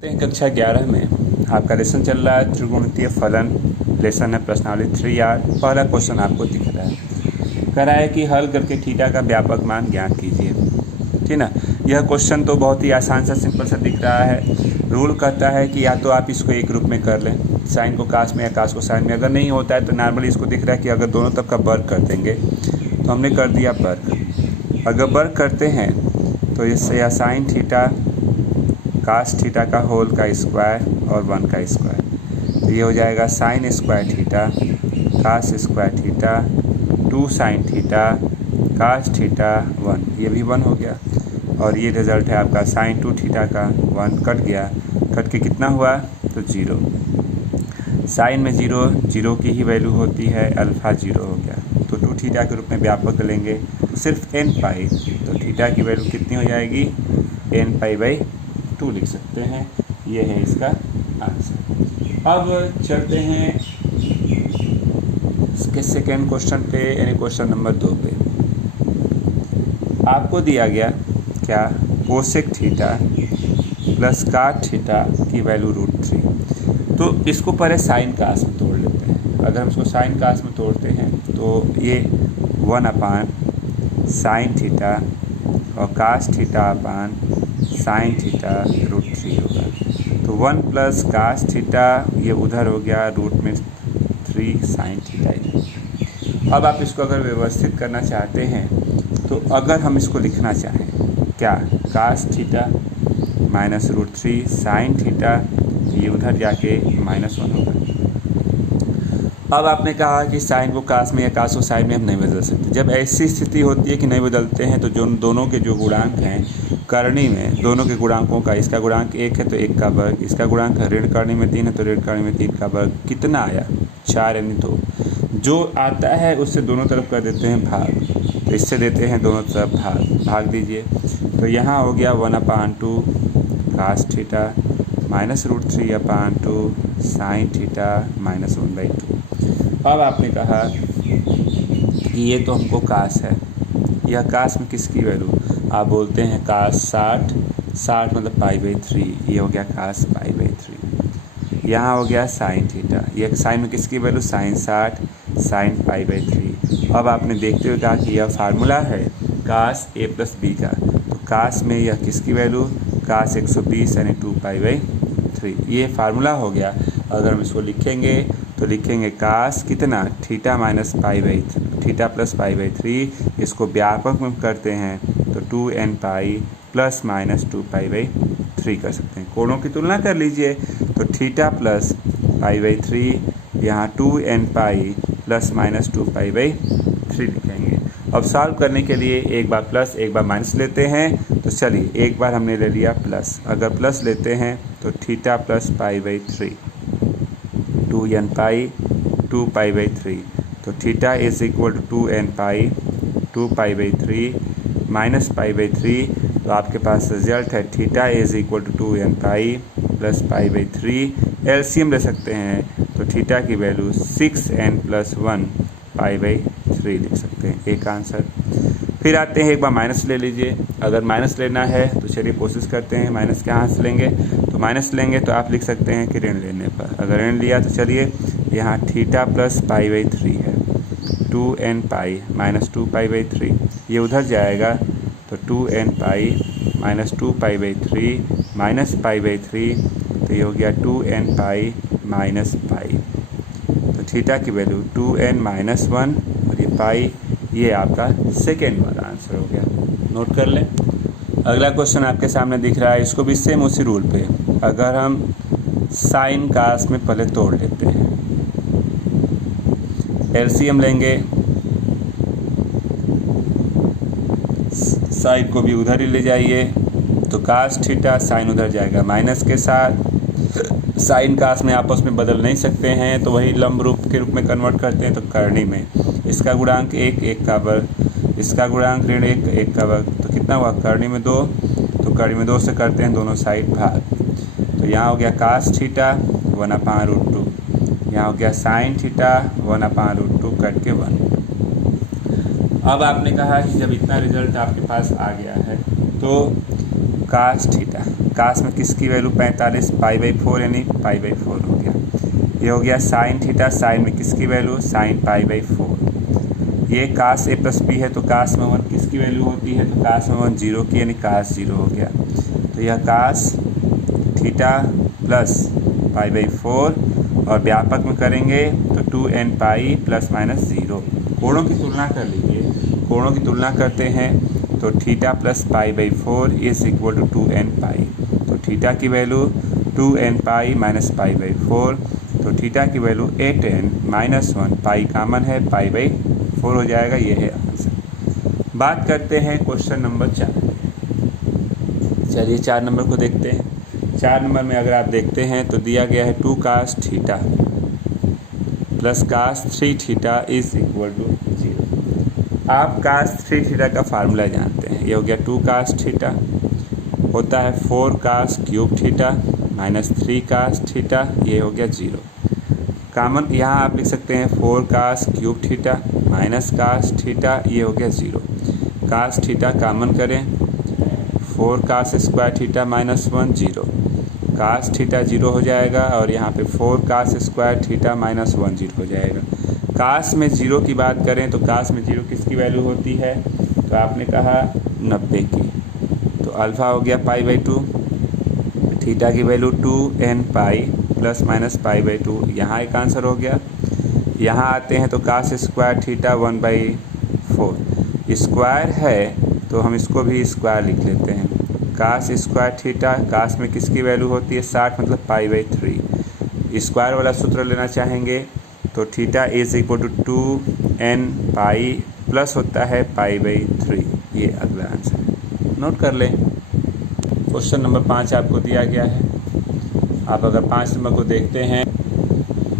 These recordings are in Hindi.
कक्षा 11 में आपका लेसन चल रहा है त्रिकोणमितीय फलन। लेसन है प्रश्नावली 3R। पहला क्वेश्चन आपको दिख रहा है, कह रहा है कि हल करके थीटा का व्यापक मान ज्ञात कीजिए। ठीक ना। यह क्वेश्चन तो बहुत ही आसान सा सिंपल सा दिख रहा है। रूल कहता है कि या तो आप इसको एक रूप में कर लें, साइन को कास में या कास को साइन में। अगर नहीं होता है तो नॉर्मली इसको दिख रहा है कि अगर दोनों तरफ का वर्ग कर देंगे तो हमने कर दिया वर्ग। अगर वर्ग करते हैं तो इससे या साइन थीटा कास थीटा का होल का स्क्वायर और 1 का स्क्वायर, तो ये हो जाएगा sine square theta cos square theta 2 sine theta cos theta 1, ये भी 1 हो गया। और ये रिज़ल्ट है आपका साइन 2 थीटा का 1 कट गया, कट के कितना हुआ तो 0। साइन में 0 की ही वैल्यू होती है, अल्फ़ा 0 हो गया। तो 2 थीटा के रूप में व्यापक लेंगे तो सिर्फ n पाई, तो थीटा की वैल्यू कितनी हो जाएगी n पाई/2 लिख सकते हैं। ये है इसका आंसर। अब चलते हैं इसके सेकेंड क्वेश्चन पे, यानी क्वेश्चन नंबर 2 पे। आपको दिया गया क्या, कोसेक थीटा प्लस काट थीटा की वैल्यू √3। तो इसको पहले साइन कास में तोड़ लेते हैं। अगर हम इसको साइन कास में तोड़ते हैं तो ये 1 साइन थीटा और cos theta upon sine theta √3 होगा। तो 1 प्लस कास थीटा ये उधर हो गया √3 साइन थीटा। अब आप इसको अगर व्यवस्थित करना चाहते हैं तो अगर हम इसको लिखना चाहें क्या, cos theta minus √3 sine theta, ये उधर जाके -1 होगा। अब आपने कहा कि साइन को कास में या कास को साइन में हम नहीं बदल सकते। जब ऐसी स्थिति होती है कि नहीं बदलते हैं तो जो दोनों के जो गुणांक हैं करणी में, दोनों के गुणांकों का, इसका गुणांक 1 है तो 1 का वर्ग, इसका गुणांक ऋण करणी में 3 है तो ऋण करणी में 3 का वर्ग, कितना आया 4 यानी 2। जो आता है उससे दोनों तरफ कर देते हैं भाग, तो इससे देते हैं दोनों तरफ भाग दीजिए। तो यहाँ हो गया 1/2 cos theta minus √3/2 sine theta -1/2। अब आपने कहा कि ये तो हमको कास है, यह कास में किसकी वैल्यू, आप बोलते हैं कास 60 मतलब π/3, ये हो गया कास π/3। यहाँ हो गया साइन थीटा, ये साइन में किसकी वैल्यू साइन 60 साइन π/3। अब आपने देखते हुए कहा कि यह फार्मूला है कास a + b का, तो कास में यह किसकी वैल्यू कास 120 यानी 2π/3, ये फार्मूला हो गया। अगर हम इसको लिखेंगे तो लिखेंगे कास कितना थीटा माइनस थीटा प्लस π/3, इसको व्यापक में करते हैं तो 2n पाई प्लस माइनस 2π/3 कर सकते हैं। कोणों की तुलना कर लीजिए तो थीटा प्लस π/3, यहाँ 2n पाई प्लस माइनस 2π/3 लिखेंगे। अब सॉल्व करने के लिए एक बार प्लस एक बार माइनस लेते हैं, तो चलिए एक बार हमने ले लिया प्लस, अगर प्लस लेते हैं तो थीटा प्लस π/3 2n पाई 2π/3, तो theta is equal to 2n pi 2π/3 minus π/3, तो आपके पास रिजल्ट है theta is equal to 2n pi plus π/3। LCM ले सकते हैं तो थीटा की वैल्यू 6n + 1 π/3 लिख सकते हैं, एक आंसर। फिर आते हैं, एक बार माइनस ले लीजिए। अगर माइनस लेना है तो चलिए कोशिश करते हैं, माइनस के यहाँ से लेंगे तो माइनस लेंगे तो आप लिख सकते हैं कि ऋण लेने पर। अगर ऋण लिया तो चलिए यहाँ थीटा प्लस π/3 है 2n पाई माइनस 2π/3, ये उधर जाएगा तो 2n पाई माइनस 2π/3 माइनस π/3, तो ये हो गया 2n पाई माइनस पाई। तो थीटा की वैल्यू 2n - 1 और ये पाई, ये आपका सेकेंड वाला आंसर हो गया। नोट कर लें। अगला क्वेश्चन आपके सामने दिख रहा है, इसको भी सेम उसी रूल पे। अगर हम साइन कास में पहले तोड़ लेते हैं, एलसीएम लेंगे, साइन को भी उधर ही ले जाइए, तो कास थीटा साइन उधर जाएगा माइनस के साथ। साइन कास में आपस में बदल नहीं सकते हैं तो वही लंब रूप के रूप में कन्वर्ट करते हैं, तो करणी में इसका गुणांक 1 का वर्ग, इसका गुणांक ऋण 1 का वर्ग, तो कितना हुआ करणी में 2, तो करणी में 2 से करते हैं दोनों साइड भाग। तो यहाँ हो गया कास थीटा 1/√2, यहाँ हो गया साइन थीटा 1/√2 कट के 1। अब आपने कहा कि जब इतना रिजल्ट आपके पास आ गया है तो कास काश में किसकी वैल्यू 45 π/4 यानी π/4 हो गया। ये हो गया साइन थीटा, साइन में किसकी वैल्यू साइन π/4। ये काश a + b है तो काश में 1 किसकी वैल्यू होती है तो काश में 1 0 की यानी काश 0 हो गया। तो यह काश थीटा प्लस π/4 और व्यापक में करेंगे तो 2n पाई ±0। कोणों की तुलना कर लीजिए, कोणों की तुलना करते हैं तो theta plus π/4 is equal to 2n pi. तो थीटा की वैल्यू 2n पाई माइनस π/4, तो थीटा की वैल्यू 8n - 1 पाई कामन है π/4 हो जाएगा। ये है आंसर। बात करते हैं क्वेश्चन नंबर 4। चलिए 4 नंबर को देखते हैं। 4 नंबर में अगर आप देखते हैं तो दिया गया है 2 cos theta plus cos 3 theta is equal to 0। आप cos 3 थीटा का फार्मूला जानते हैं। ये हो गया 2 cos थीटा होता है 4 cos cube theta minus 3 cos theta, ये हो गया 0। कामन यहाँ आप लिख सकते हैं 4 cos cube theta minus cos theta, ये हो गया 0। cos थीटा कामन करें 4 cos square theta minus 1 0, cos theta 0 हो जाएगा और यहाँ पे 4 cos स्क्वायर थीटा माइनस 1 0 हो जाएगा। cos में 0 की बात करें तो cos में 0 किसकी वैल्यू होती है तो आपने कहा 90 की, तो अल्फ़ा हो गया π/2, थीटा की value 2n pi plus minus π/2, यहाँ एक आंसर हो गया। यहाँ आते हैं तो cos स्क्वायर थीटा 1/4 स्क्वायर है तो हम इसको भी स्क्वायर लिख लेते हैं। cos स्क्वायर थीटा, cos में किसकी वैल्यू होती है 60 मतलब π/3। स्क्वायर वाला सूत्र लेना चाहेंगे तो theta is equal to 2n pi plus होता है π/3। ये अगला आंसर नोट कर लें। क्वेश्चन नंबर 5 आपको दिया गया है। आप अगर 5 नंबर को देखते हैं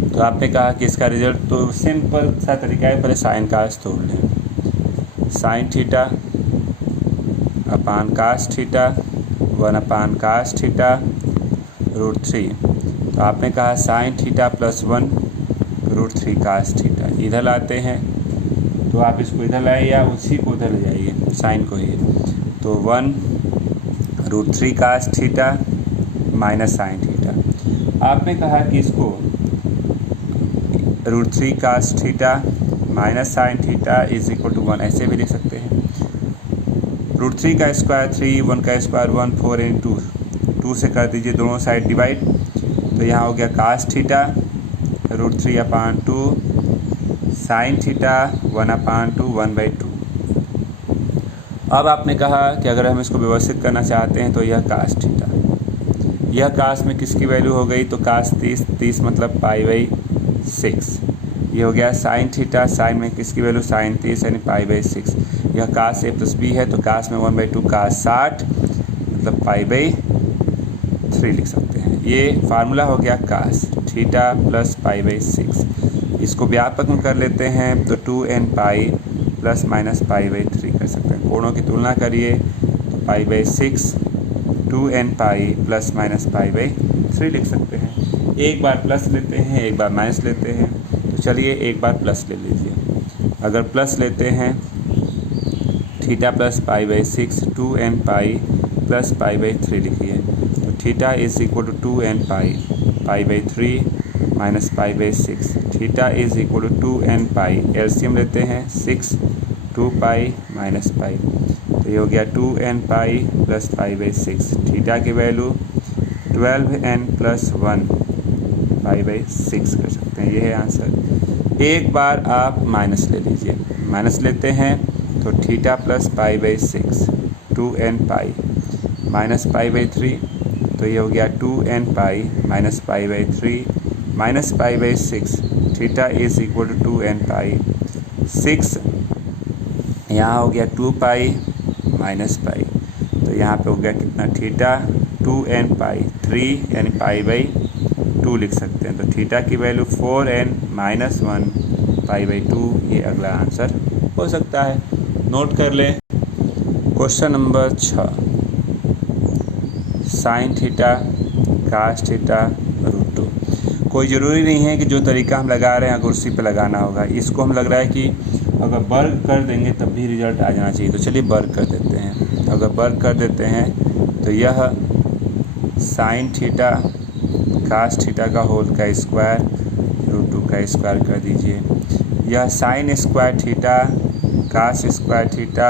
तो आपने कहा कि इसका रिजल्ट, तो सिंपल सा तरीका है, पहले साइन कास तोड़ लें। Sine theta upon cos theta 1 cos theta √3, तो आपने कहा sine theta plus 1 √3 cos theta. इधर लाते हैं तो आप इसको इधर लाए या उसी को उधर ले जाइए, साइन को ही, तो 1 √3 cos theta minus sine theta. आपने कहा कि इसको √3 cos theta minus sine theta is equal to 1 ऐसे भी लिख सकते हैं। √3 का स्क्वायर 3, 1 का स्क्वायर 1, 4 × 2 से कर दीजिए दोनों साइड डिवाइड, तो यहाँ हो गया cos थीटा √3/2 साइन थीटा 1/2 1/2। अब आपने कहा कि अगर हम इसको व्यवस्थित करना चाहते हैं तो यह cos थीटा, यह cos में किसकी वैल्यू हो गई तो cos 30 मतलब π/6। ये हो गया साइन थीटा, साइन में किसकी वैल्यू साइन 30 यानी π/6। यह cos a + b है तो cos में 1/2 cos 60 मतलब π/3 लिख सकते हैं। ये फार्मूला हो गया cos थीटा प्लस π/6। इसको व्यापक में कर लेते हैं तो 2n पाई प्लस माइनस π/3 कर सकते हैं। कोणों की तुलना करिए तो π/6 2n पाई प्लस माइनस π/3 लिख सकते हैं। एक बार प्लस लेते हैं, एक बार माइनस लेते हैं, तो चलिए एक बार प्लस ले लीजिए। अगर प्लस लेते हैं theta plus π/6 2n pi plus π/3 लिखिए, तो theta is equal to 2n pi π/3 minus π/6। Theta is equal to 2n pi, LCM लेते हैं 6 2 पाई माइनस पाई, तो ये हो गया 2n पाई प्लस π/6। थीटा की वैल्यू 12n + 1 π/6 कर सकते हैं। ये है आंसर। एक बार आप माइनस ले लीजिए, माइनस लेते हैं तो theta plus π/6 2n pi minus π/3, तो ये हो गया 2n pi minus π/3 minus π/6। Theta is equal to 2n pi 6, यहाँ हो गया 2 पाई माइनस पाई, तो यहाँ पे हो गया कितना थीटा 2n पाई 3 यानी π/2 लिख सकते हैं। तो थीटा की वैल्यू 4n - 1 π/2, ये अगला आंसर हो सकता है। नोट कर लें। Question number 6, sine theta cos theta √2। कोई ज़रूरी नहीं है कि जो तरीका हम लगा रहे हैं अगर उसी पे लगाना होगा। इसको हम लग रहा है कि अगर वर्ग कर देंगे तब भी रिजल्ट आ जाना चाहिए, तो चलिए वर्ग कर देते हैं। अगर वर्ग कर देते हैं तो यह साइन थीटा कास थीटा का होल का स्क्वायर √2 का स्क्वायर कर दीजिए। यह sine square theta cos square theta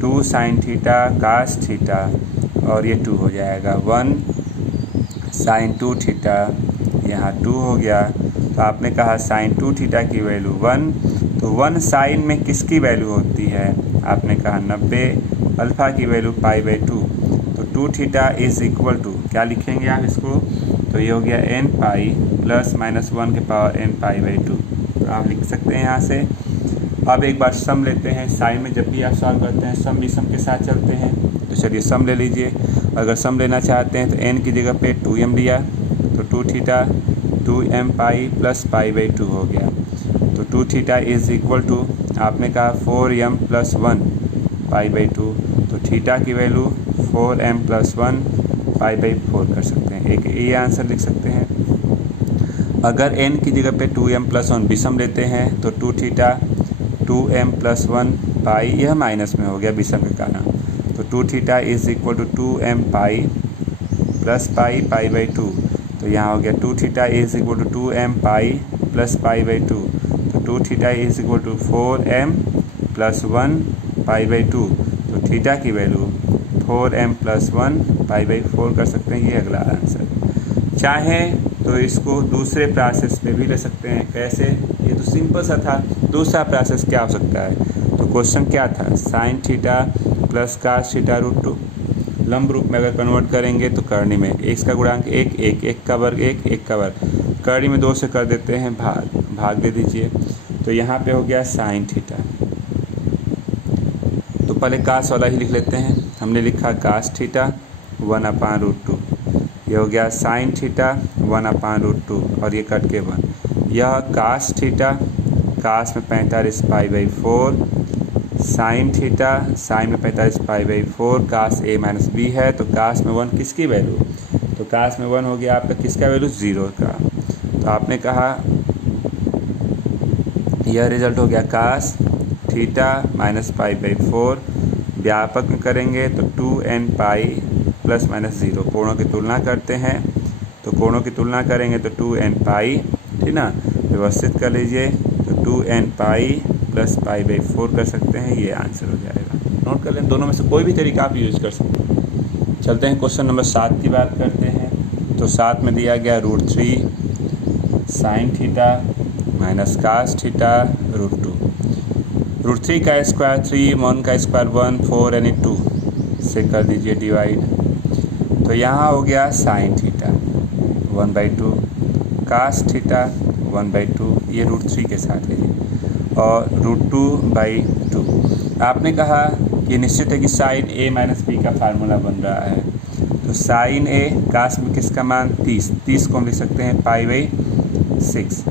2 sine theta cos theta और ये 2 हो जाएगा 1 साइन 2 थीटा, यहाँ 2 हो गया। तो आपने कहा साइन 2 थीटा की वैल्यू 1, तो 1 साइन में किसकी वैल्यू होती है? आपने कहा 90, अल्फ़ा की वैल्यू π/2। तो 2 थीटा इज़ इक्वल टू क्या लिखेंगे आप इसको? तो ये हो गया n पाई प्लस माइनस 1 के पावर n π/2। तो आप लिख सकते हैं यहाँ से। अब एक बार सम लेते हैं। साइन में जब भी आप सॉल्व करते हैं सम भी सम के साथ चलते हैं। तो चलिए सम ले लीजिए। अगर सम लेना चाहते हैं तो n की जगह पे 2m लिया, तो 2 थीटा 2m पाई प्लस π/2 हो गया। तो 2 थीटा इज़ इक्वल टू आपने कहा 4m प्लस 1 π/2। तो थीटा की वैल्यू 4m प्लस 1 π/4 कर सकते हैं। एक ये आंसर लिख सकते हैं। अगर n की जगह पे 2m प्लस 1 विषम लेते हैं तो 2 थीटा 2m प्लस 1 पाई, यह माइनस में हो गया विषम के कारण। तो 2 theta is equal to 2m pi plus pi π/2। तो यहाँ हो गया 2 theta is equal to 2m pi plus π/2। तो 2 theta is equal to 4m plus 1 π/2। तो थीटा की वैल्यू 4m प्लस 1 π/4 कर सकते हैं। ये अगला आंसर। चाहें तो इसको दूसरे प्रोसेस पे भी ले सकते हैं। कैसे? ये तो सिंपल सा था। दूसरा प्रोसेस क्या हो सकता है? तो क्वेश्चन क्या था? Sine theta plus cos theta √2 लंब रूप में अगर कन्वर्ट करेंगे तो करनी में x का गुणांक 1 1 1 का वर्ग 1 1 का वर्ग, करनी में 2 से कर देते हैं भाग दे दीजिए। तो यहाँ पे हो गया साइन थीटा। तो पहले कास वाला ही लिख लेते हैं। हमने लिखा कास थीटा 1/√2। ये हो गया साइन थीटा 1/√2 और ये कट के 1। यह कास थीटा, कास में 45 π/4, साइन थीटा साइन में 45 π/4, कास a माइनस b है। तो कास में 1 किसकी वैल्यू? तो कास में 1 हो गया आपका किसका वैल्यू? 0 का। तो आपने कहा यह रिजल्ट हो गया कास थीटा माइनस π/4। व्यापक में करेंगे तो 2n पाई प्लस माइनस 0। कोणों की तुलना करते हैं तो कोणों की तुलना करेंगे तो 2n पाई, ठीक ना, व्यवस्थित कर लीजिए। तो 2n पाई प्लस π/4 कर सकते हैं। ये आंसर हो जाएगा। नोट कर लें, दोनों में से कोई भी तरीका आप यूज़ कर सकते हैं। चलते हैं क्वेश्चन नंबर 7 की बात करते हैं। तो 7 में दिया गया √3 sine theta minus cos theta √2। √3 का स्क्वायर 3, 1 का स्क्वायर 1, 4 यानी 2 से कर दीजिए डिवाइड। तो यहाँ हो गया साइन थीटा 1/2, कास थीटा 1/2, ये √3 के साथ है और √2/2। आपने कहा कि निश्चित है कि साइन a माइनस b का फार्मूला बन रहा है। तो साइन a कास में किसका मान 30 को हम लिख सकते हैं π/6।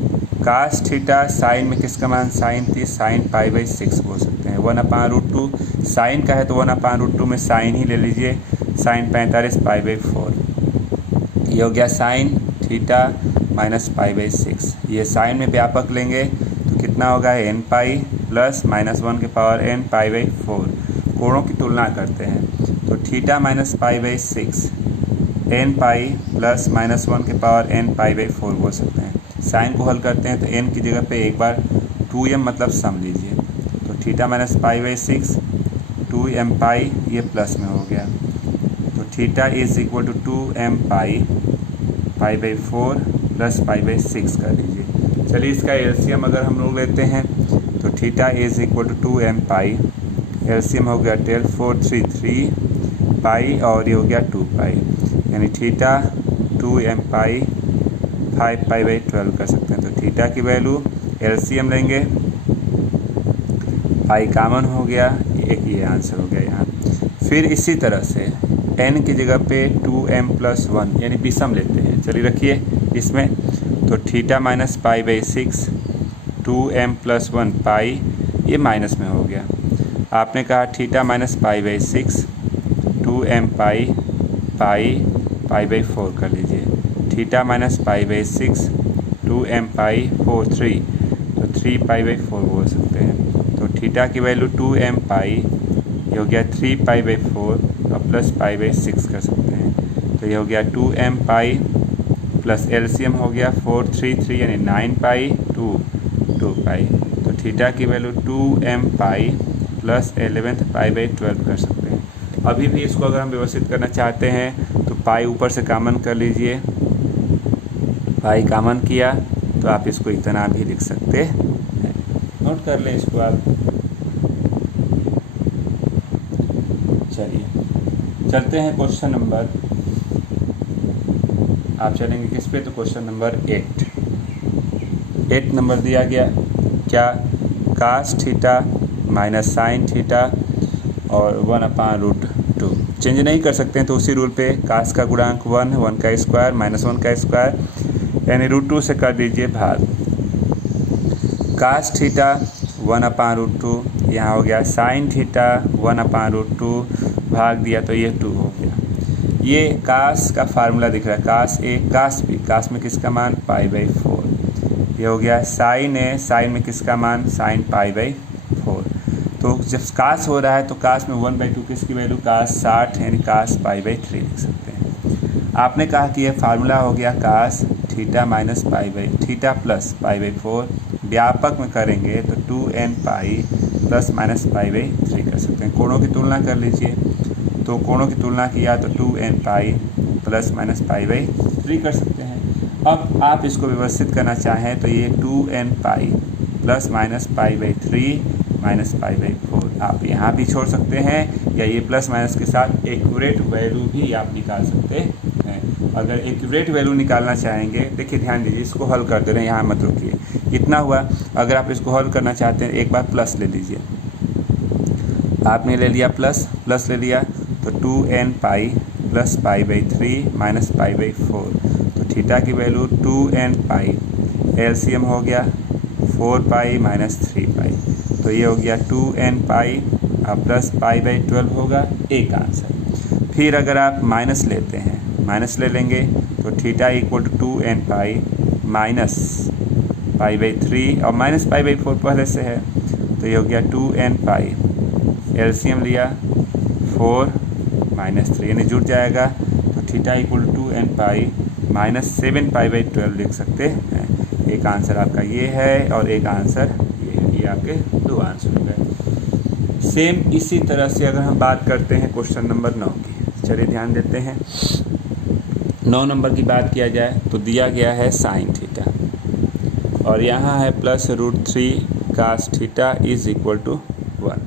कास थीटा साइन में किसका मान साइन 30, साइन π/6 बोल सकते हैं। 1/√2 साइन का है तो 1/√2 में साइन ही ले लीजिए, साइन 45 π/4। ये हो गया साइन थीटा माइनस π/6। ये साइन में व्यापक लेंगे तो कितना होगा? n पाई प्लस माइनस 1 के पावर n π/4। कोणों की तुलना करते हैं तो theta minus π/6 n pi plus minus 1 के पावर n π/4 बोल सकते हैं। साइन को हल करते हैं तो n की जगह पे एक बार 2m मतलब सम लीजिए। तो थीटा माइनस π/6 2m पाई, ये प्लस में हो गया। तो theta is equal to 2m pi π/4 plus π/6 कर दीजिए। चलिए इसका एलसीएम अगर हम लोग लेते हैं तो theta is equal to 2m pi, LCM हो गया 12 4 3 3 पाई और ये हो गया 2 पाई, यानी थीटा 2m पाई 5 π/12 कर सकते हैं। तो थीटा की वैल्यू एलसीएम लेंगे, पाई कामन हो गया, एक ये आंसर हो गया यहाँ। फिर इसी तरह से n की जगह पे 2m प्लस 1 यानी विषम लेते हैं। चलिए रखिए इसमें तो थीटा माइनस π/6 2m प्लस 1 पाई, ये माइनस में हो गया। आपने कहा थीटा माइनस π/6 2m पाई π/4 कर लीजिए। थीटा माइनस π/6 2m पाई 4 3, तो 3 π/4 बोल सकते हैं। तो थीटा की वैल्यू 2m पाई, ये हो गया 3 π/4 और प्लस π/6 कर सकते हैं। तो ये हो गया 2m पाई प्लस एलसीएम हो गया 4 3 3 यानी 9 पाई 2 पाई। तो थीटा की value 2m pi plus 11th pi by 12 कर सकते हैं। अभी भी इसको अगर हम व्यवस्थित करना चाहते हैं तो पाई ऊपर से कॉमन कर लीजिए, पाई कॉमन किया तो आप इसको इतना भी लिख सकते हैं। नोट कर लें इसको आप। चलिए चलते हैं क्वेश्चन नंबर, आप चलेंगे किस पे, तो क्वेश्चन नंबर 8 नंबर दिया गया क्या, cos theta minus sine theta और 1/√2। चेंज नहीं कर सकते हैं तो उसी रूल पे कास का गुणांक 1 का स्क्वायर माइनस 1 का स्क्वायर यानी √2 से कर दीजिए भाग। कास थीटा 1/√2, यहाँ हो गया साइन थीटा 1/√2 भाग दिया तो ये 2 हो गया। ये कास का फार्मूला दिख रहा है, कास ए कास बी, कास में किसका मान π/4। ये हो गया साइन ए, साइन में किसका मान साइन π/4। तो जब कास हो रहा है तो कास में 1/2 किसकी वैल्यू कास 60 यानी कास π/3 लिख सकते हैं। आपने कहा कि यह फार्मूला हो गया cos theta minus theta plus π/4, व्यापक में करेंगे तो 2n पाई प्लस माइनस π/3 कर सकते हैं। कोणों की तुलना कर लीजिए, तो कोणों की तुलना किया तो 2n पाई प्लस माइनस π/3 कर सकते हैं। अब आप इसको व्यवस्थित करना चाहें तो ये 2n pi plus minus π/3 minus π/4 आप यहाँ भी छोड़ सकते हैं, या ये प्लस माइनस के साथ एक्यूरेट वैल्यू भी आप निकाल सकते हैं। अगर एक्यूरेट वैल्यू निकालना चाहेंगे, देखिए ध्यान दीजिए, इसको हल कर दे रहे हैं, यहाँ मत रुकिए, इतना हुआ। अगर आप इसको हल करना चाहते हैं एक बार प्लस ले लीजिए, आपने ले लिया प्लस ले लिया तो 2n पाई प्लस π/3 माइनस π/4। तो थीटा की वैल्यू 2n पाई, एलसीएम हो गया 4 पाई माइनस 3 पाई, तो ये हो गया 2n पाई प्लस π/12 होगा एक आंसर। फिर अगर आप माइनस लेते हैं, माइनस ले लेंगे तो theta equal to 2n pi minus π/3 और माइनस π/4 पहले से है, तो ये हो गया 2n पाई, एलसीएम लिया 4 माइनस 3 यानी जुड़ जाएगा, तो theta equal to 2n pi minus 7 π/12 लिख सकते हैं। एक आंसर आपका ये है और एक आंसर ये है, ये आपके 2 आंसर हो गए। सेम इसी तरह से अगर हम बात करते हैं क्वेश्चन नंबर 9 की, चलिए ध्यान देते हैं। 9 नंबर की बात किया जाए तो दिया गया है साइन थीटा और यहाँ है plus √3 cos theta is equal to 1।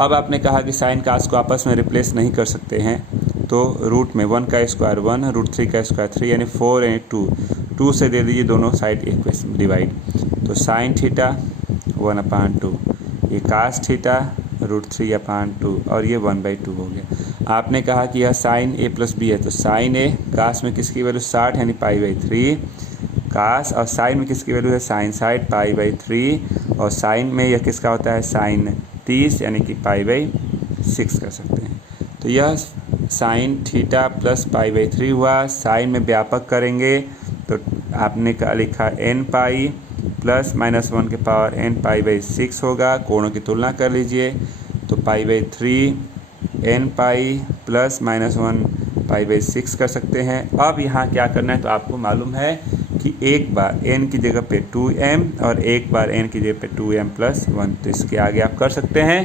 अब आपने कहा कि साइन कास को आपस में रिप्लेस नहीं कर सकते हैं, तो रूट में 1 का स्क्वायर 1, √3 का स्क्वायर 3 यानी 4 यानी 2 से दे दीजिए दोनों साइड एक में डिवाइड। तो साइन थीटा 1/2, ये कास थीटा √3/2 और ये 1/2 हो गया। आपने कहा कि यह साइन ए प्लस बी है, तो साइन ए कास में किसकी वैल्यू 60 यानी π/3 कास, और साइन में किसकी वैल्यू है साइन साइड π/3, और साइन में यह किसका होता है साइन 30 यानी कि π/6 कर सकते हैं। तो यह साइन थीटा प्लस π/3 हुआ। साइन में व्यापक करेंगे तो आपने क्या लिखा n पाई प्लस माइनस 1 के पावर n π/6 होगा। कोणों की तुलना कर लीजिए तो π/3 n पाई प्लस माइनस 1 π/6 कर सकते हैं। अब यहाँ क्या करना है, तो आपको मालूम है कि एक बार n की जगह पे 2m और एक बार n की जगह पे 2m प्लस 1, तो इसके आगे आप कर सकते हैं।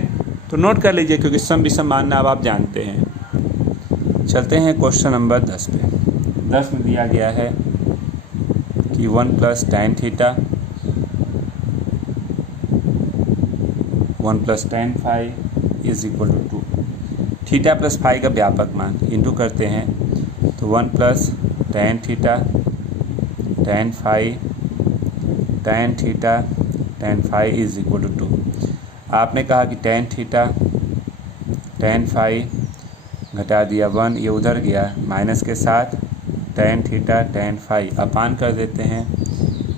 तो नोट कर लीजिए क्योंकि सम विषम मानना अब आप जानते हैं। चलते हैं क्वेश्चन नंबर 10 पे। 10 में दिया गया है कि 1 plus tan theta 1 plus tan phi is equal to 2। Theta plus phi का व्यापक मान इंटू करते हैं तो 1 plus tan theta tan phi tan theta tan phi is equal to 2। आपने कहा कि tan थीटा tan फाई घटा दिया 1, ये उधर गया माइनस के साथ tan theta tan phi upon कर देते हैं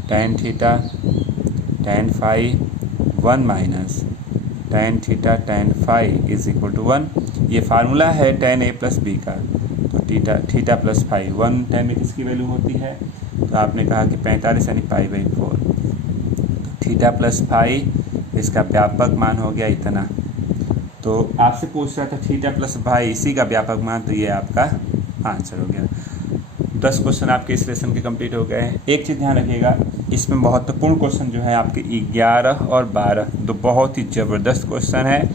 tan theta tan phi 1 minus tan theta tan phi is equal to 1। ये फार्मूला है tan a प्लस बी का। तो थीटा प्लस फाई 1 tan में किसकी वैल्यू होती है, तो आपने कहा कि 45 यानी π/4। तो थीटा प्लस फाई इसका व्यापक मान हो गया इतना। तो आपसे पूछ रहा था थीटा प्लस फाई इसी का व्यापक मान, तो ये आपका आंसर हो गया। 10 क्वेश्चन आपके इस लेसन के कंप्लीट हो गए हैं। एक चीज़ ध्यान रखिएगा, इसमें महत्वपूर्ण क्वेश्चन जो है आपके 11 और 12 दो बहुत ही ज़बरदस्त क्वेश्चन है,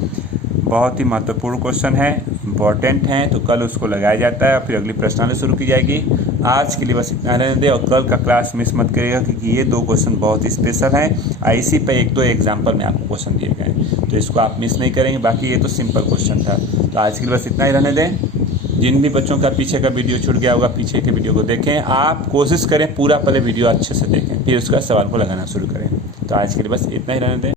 बहुत ही महत्वपूर्ण क्वेश्चन है, इम्पॉर्टेंट हैं, तो कल उसको लगाया जाता है और फिर अगली प्रश्नावली शुरू की जाएगी। आज के लिए बस इतना रहने दें और कल का क्लास मिस मत करिएगा, क्योंकि ये 2 क्वेश्चन बहुत ही स्पेशल हैं। इसी पे 1-2 एग्जाम्पल में आपको क्वेश्चन दिए गए हैं, तो इसको आप मिस नहीं करेंगे। बाकी ये तो सिंपल क्वेश्चन था। तो आज के लिए बस इतना ही रहने दें। जिन भी बच्चों का पीछे का वीडियो छूट गया होगा, पीछे के वीडियो को देखें। आप कोशिश करें पूरा पहले वीडियो अच्छे से देखें, फिर उसका सवाल को लगाना शुरू करें। तो आज के लिए बस इतना ही रहने दें।